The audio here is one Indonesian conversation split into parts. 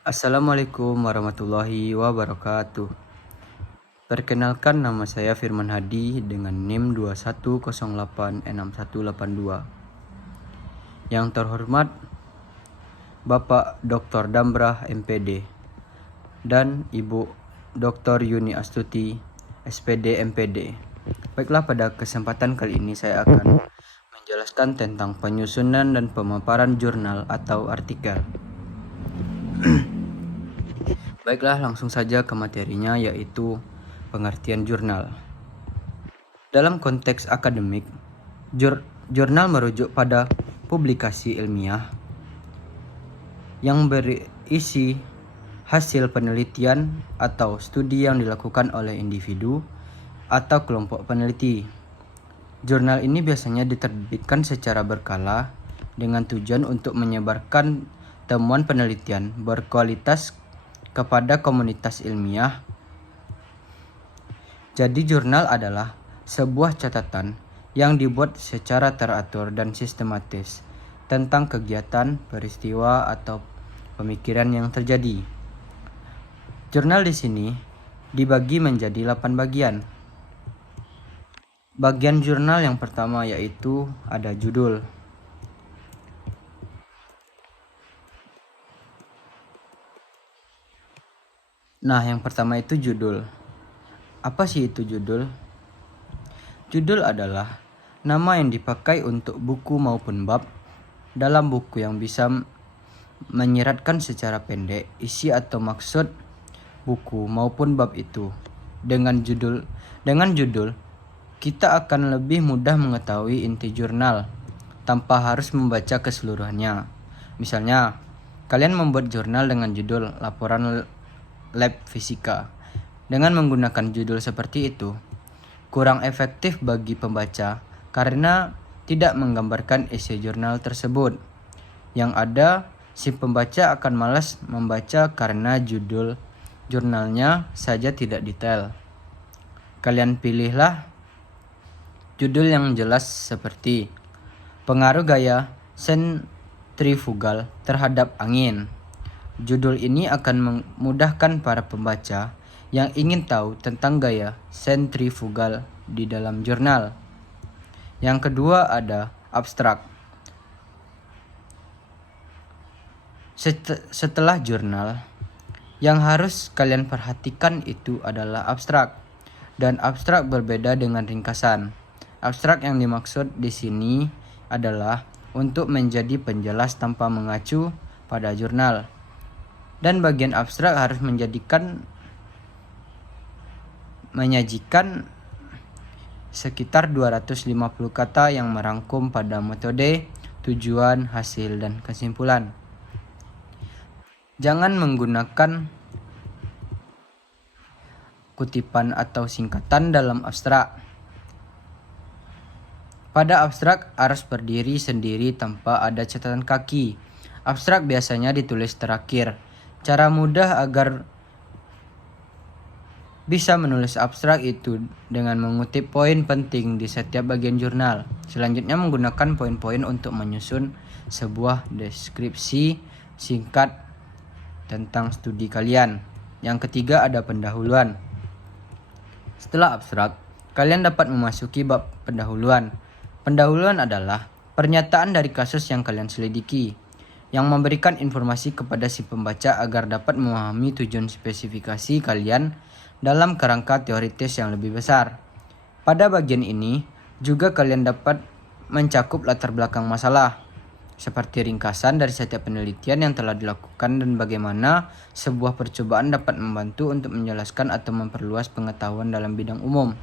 Assalamualaikum warahmatullahi wabarakatuh. Perkenalkan, nama saya Firman Hadi dengan NIM 21086182. Yang terhormat Bapak Dr. Dambrah MPD dan Ibu Dr. Yuni Astuti SPD MPD. Baiklah, pada kesempatan kali ini saya akan menjelaskan tentang penyusunan dan pemaparan jurnal atau artikel. Baiklah, langsung saja ke materinya, yaitu pengertian jurnal. Dalam konteks akademik, jurnal merujuk pada publikasi ilmiah yang berisi hasil penelitian atau studi yang dilakukan oleh individu atau kelompok peneliti. Jurnal ini biasanya diterbitkan secara berkala dengan tujuan untuk menyebarkan temuan penelitian berkualitas kepada komunitas ilmiah. Jadi jurnal adalah sebuah catatan yang dibuat secara teratur dan sistematis tentang kegiatan, peristiwa, atau pemikiran yang terjadi. Jurnal di sini dibagi menjadi 8 bagian. Bagian jurnal yang pertama yaitu ada judul. Nah, yang pertama itu judul. Apa sih itu judul? Judul adalah nama yang dipakai untuk buku maupun bab dalam buku yang bisa menyiratkan secara pendek isi atau maksud buku maupun bab itu. Dengan judul, kita akan lebih mudah mengetahui inti jurnal tanpa harus membaca keseluruhannya. Misalnya, kalian membuat jurnal dengan judul laporan lab fisika. Dengan menggunakan judul seperti itu, kurang efektif bagi pembaca karena tidak menggambarkan isi jurnal tersebut. Yang ada, si pembaca akan malas membaca karena judul jurnalnya saja tidak detail. Kalian pilihlah judul yang jelas seperti pengaruh gaya sentrifugal terhadap angin. Judul ini akan memudahkan para pembaca yang ingin tahu tentang gaya sentrifugal di dalam jurnal. Yang kedua ada abstrak. Setelah jurnal, yang harus kalian perhatikan itu adalah abstrak. Dan abstrak berbeda dengan ringkasan. Abstrak yang dimaksud di sini adalah untuk menjadi penjelas tanpa mengacu pada jurnal. Dan bagian abstrak harus menyajikan sekitar 250 kata yang merangkum pada metode, tujuan, hasil, dan kesimpulan. Jangan menggunakan kutipan atau singkatan dalam abstrak. Pada abstrak harus berdiri sendiri tanpa ada catatan kaki. Abstrak biasanya ditulis terakhir. Cara mudah agar bisa menulis abstrak itu dengan mengutip poin penting di setiap bagian jurnal. Selanjutnya menggunakan poin-poin untuk menyusun sebuah deskripsi singkat tentang studi kalian. Yang ketiga ada pendahuluan. Setelah abstrak, kalian dapat memasuki bab pendahuluan. Pendahuluan adalah pernyataan dari kasus yang kalian selidiki, yang memberikan informasi kepada si pembaca agar dapat memahami tujuan spesifikasi kalian dalam kerangka teoritis yang lebih besar. Pada bagian ini, juga kalian dapat mencakup latar belakang masalah, seperti ringkasan dari setiap penelitian yang telah dilakukan dan bagaimana sebuah percobaan dapat membantu untuk menjelaskan atau memperluas pengetahuan dalam bidang umum.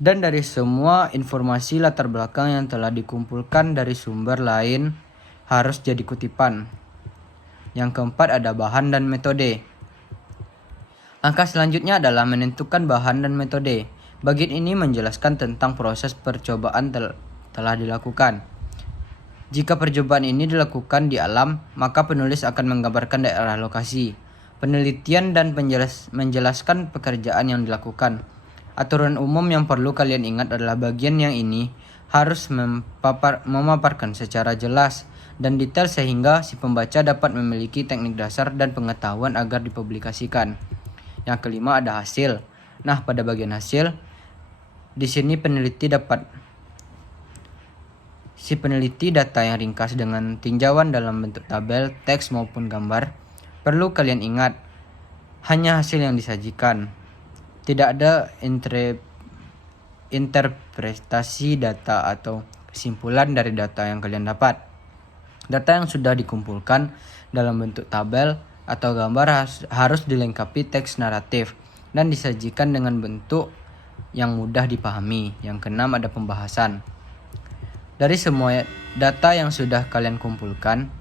Dan dari semua informasi latar belakang yang telah dikumpulkan dari sumber lain harus jadi kutipan. Yang keempat ada bahan dan metode. Langkah selanjutnya adalah menentukan bahan dan metode. Bagian ini menjelaskan tentang proses percobaan telah dilakukan. Jika percobaan ini dilakukan di alam, maka penulis akan menggambarkan daerah lokasi penelitian dan menjelaskan pekerjaan yang dilakukan. Aturan umum yang perlu kalian ingat adalah bagian yang ini harus memaparkan secara jelas dan detail sehingga si pembaca dapat memiliki teknik dasar dan pengetahuan agar dipublikasikan. Yang kelima ada hasil. Nah, pada bagian hasil, di sini si peneliti data yang ringkas dengan tinjauan dalam bentuk tabel, teks maupun gambar. Perlu kalian ingat, hanya hasil yang disajikan. Tidak ada interpretasi data atau kesimpulan dari data yang kalian dapat. Data yang sudah dikumpulkan dalam bentuk tabel atau gambar harus dilengkapi teks naratif dan disajikan dengan bentuk yang mudah dipahami. Yang keenam ada pembahasan. Dari semua data yang sudah kalian kumpulkan,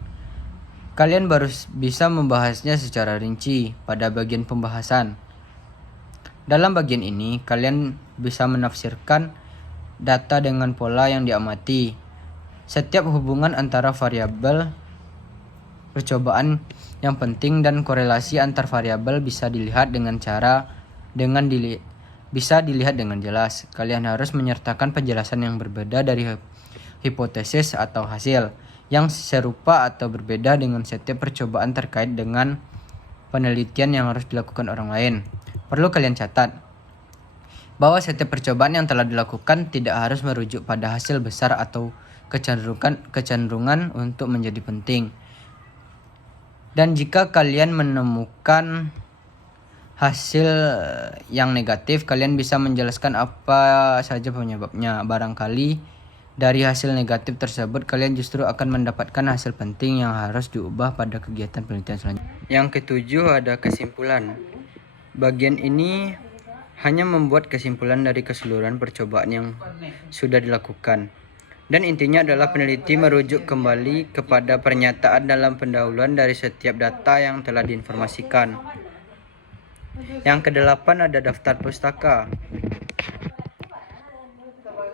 kalian baru bisa membahasnya secara rinci pada bagian pembahasan. Dalam bagian ini, kalian bisa menafsirkan data dengan pola yang diamati. Setiap hubungan antara variabel percobaan yang penting dan korelasi antar variabel bisa dilihat dengan jelas. Kalian harus menyertakan penjelasan yang berbeda dari hipotesis atau hasil yang serupa atau berbeda dengan setiap percobaan terkait dengan penelitian yang harus dilakukan orang lain. Perlu kalian catat bahwa setiap percobaan yang telah dilakukan tidak harus merujuk pada hasil besar atau kecenderungan untuk menjadi penting. Dan jika kalian menemukan hasil yang negatif, kalian bisa menjelaskan apa saja penyebabnya. Barangkali dari hasil negatif tersebut, kalian justru akan mendapatkan hasil penting yang harus diubah pada kegiatan penelitian selanjutnya. Yang ketujuh ada kesimpulan. Bagian ini hanya membuat kesimpulan dari keseluruhan percobaan yang sudah dilakukan. Dan intinya adalah peneliti merujuk kembali kepada pernyataan dalam pendahuluan dari setiap data yang telah diinformasikan. Yang kedelapan ada daftar pustaka.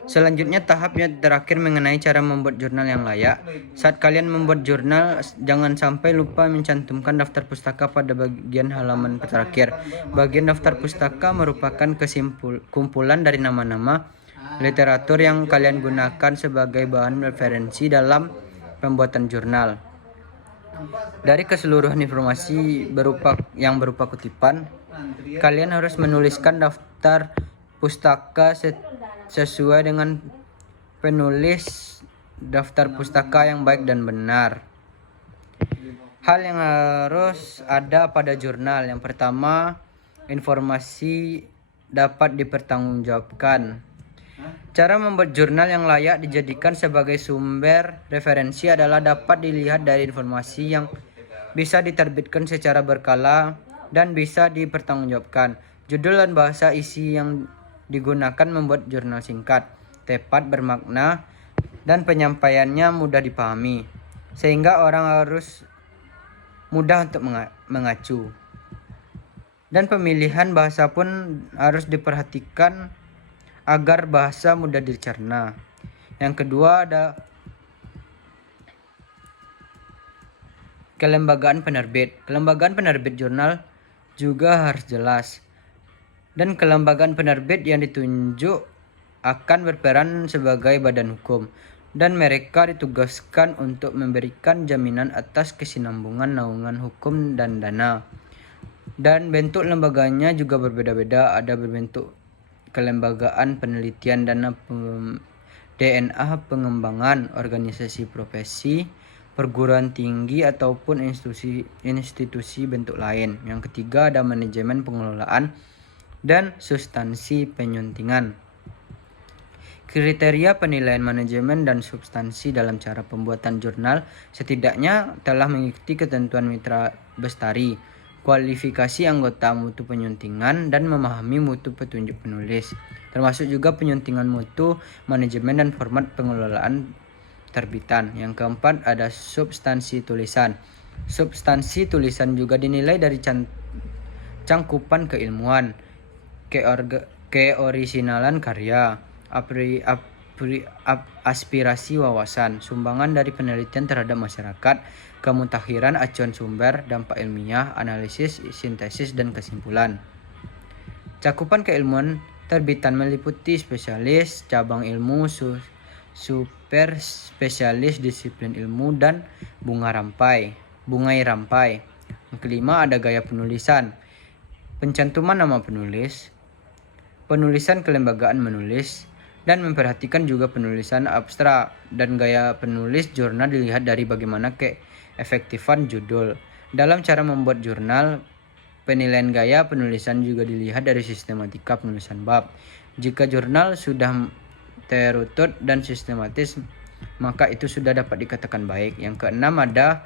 Selanjutnya tahap yang terakhir mengenai cara membuat jurnal yang layak. Saat kalian membuat jurnal, jangan sampai lupa mencantumkan daftar pustaka pada bagian halaman terakhir. Bagian daftar pustaka merupakan kumpulan dari nama-nama literatur yang kalian gunakan sebagai bahan referensi dalam pembuatan jurnal. Dari keseluruhan informasi yang berupa kutipan, kalian harus menuliskan daftar pustaka sesuai dengan penulis daftar pustaka yang baik dan benar. Hal yang harus ada pada jurnal. Yang pertama, informasi dapat dipertanggungjawabkan. Cara membuat jurnal yang layak dijadikan sebagai sumber referensi adalah dapat dilihat dari informasi yang bisa diterbitkan secara berkala dan bisa dipertanggungjawabkan. Judul dan bahasa isi yang digunakan membuat jurnal singkat, tepat, bermakna, dan penyampaiannya mudah dipahami, sehingga orang harus mudah untuk mengacu. Dan pemilihan bahasa pun harus diperhatikan agar bahasa mudah dicerna. Yang kedua ada kelembagaan penerbit. Kelembagaan penerbit jurnal juga harus jelas. Dan kelembagaan penerbit yang ditunjuk akan berperan sebagai badan hukum. Dan mereka ditugaskan untuk memberikan jaminan atas kesinambungan naungan hukum dan dana. Dan bentuk lembaganya juga berbeda-beda. Ada berbentuk kelembagaan penelitian dana DNA pengembangan, organisasi profesi, perguruan tinggi ataupun institusi bentuk lain. Yang ketiga ada manajemen pengelolaan dan substansi penyuntingan. Kriteria penilaian manajemen dan substansi dalam cara pembuatan jurnal setidaknya telah mengikuti ketentuan Mitra Bestari, kualifikasi anggota mutu penyuntingan, dan memahami mutu petunjuk penulis, termasuk juga penyuntingan mutu, manajemen, dan format pengelolaan terbitan. Yang keempat ada substansi tulisan. Substansi tulisan juga dinilai dari cangkupan keilmuan, keorisinalan karya, aspirasi wawasan, sumbangan dari penelitian terhadap masyarakat, kemutakhiran acuan sumber, dampak ilmiah, analisis, sintesis, dan kesimpulan. Cakupan keilmuan terbitan meliputi spesialis, cabang ilmu, per spesialis disiplin ilmu dan bungai rampai. Yang kelima ada gaya penulisan, pencantuman nama penulis, penulisan kelembagaan menulis, dan memperhatikan juga penulisan abstrak. Dan gaya penulis jurnal dilihat dari bagaimana keefektifan judul. Dalam cara membuat jurnal, penilaian gaya penulisan juga dilihat dari sistematika penulisan bab. Jika jurnal sudah terurut dan sistematis, maka itu sudah dapat dikatakan baik. Yang keenam ada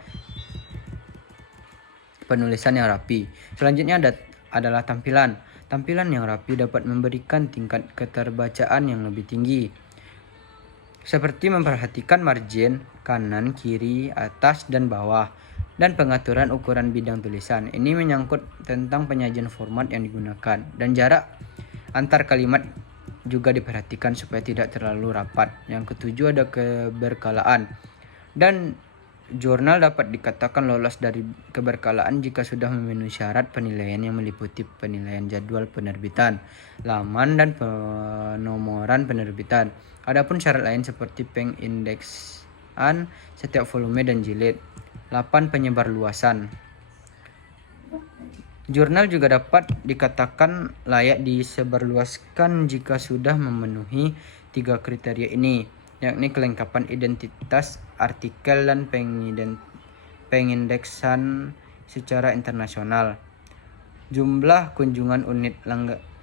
penulisan yang rapi. Selanjutnya adalah tampilan. Tampilan yang rapi dapat memberikan tingkat keterbacaan yang lebih tinggi, seperti memperhatikan margin kanan, kiri, atas, dan bawah, dan pengaturan ukuran bidang tulisan. Ini menyangkut tentang penyajian format yang digunakan, dan jarak antar kalimat juga diperhatikan supaya tidak terlalu rapat. Yang ketujuh ada keberkalaan, dan jurnal dapat dikatakan lolos dari keberkalaan jika sudah memenuhi syarat penilaian yang meliputi penilaian jadwal penerbitan, laman, dan penomoran penerbitan. Adapun syarat lain seperti pengindeksan setiap volume dan jilid. 8. Penyebar luasan. Jurnal juga dapat dikatakan layak disebarluaskan jika sudah memenuhi 3 kriteria ini, yakni kelengkapan identitas artikel dan pengindeksan secara internasional, jumlah kunjungan unit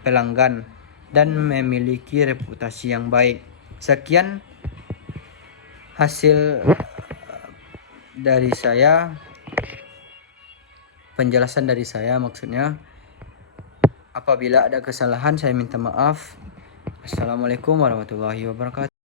pelanggan, dan memiliki reputasi yang baik. Sekian hasil dari saya, penjelasan dari saya maksudnya. Apabila ada kesalahan saya minta maaf. Assalamualaikum warahmatullahi wabarakatuh.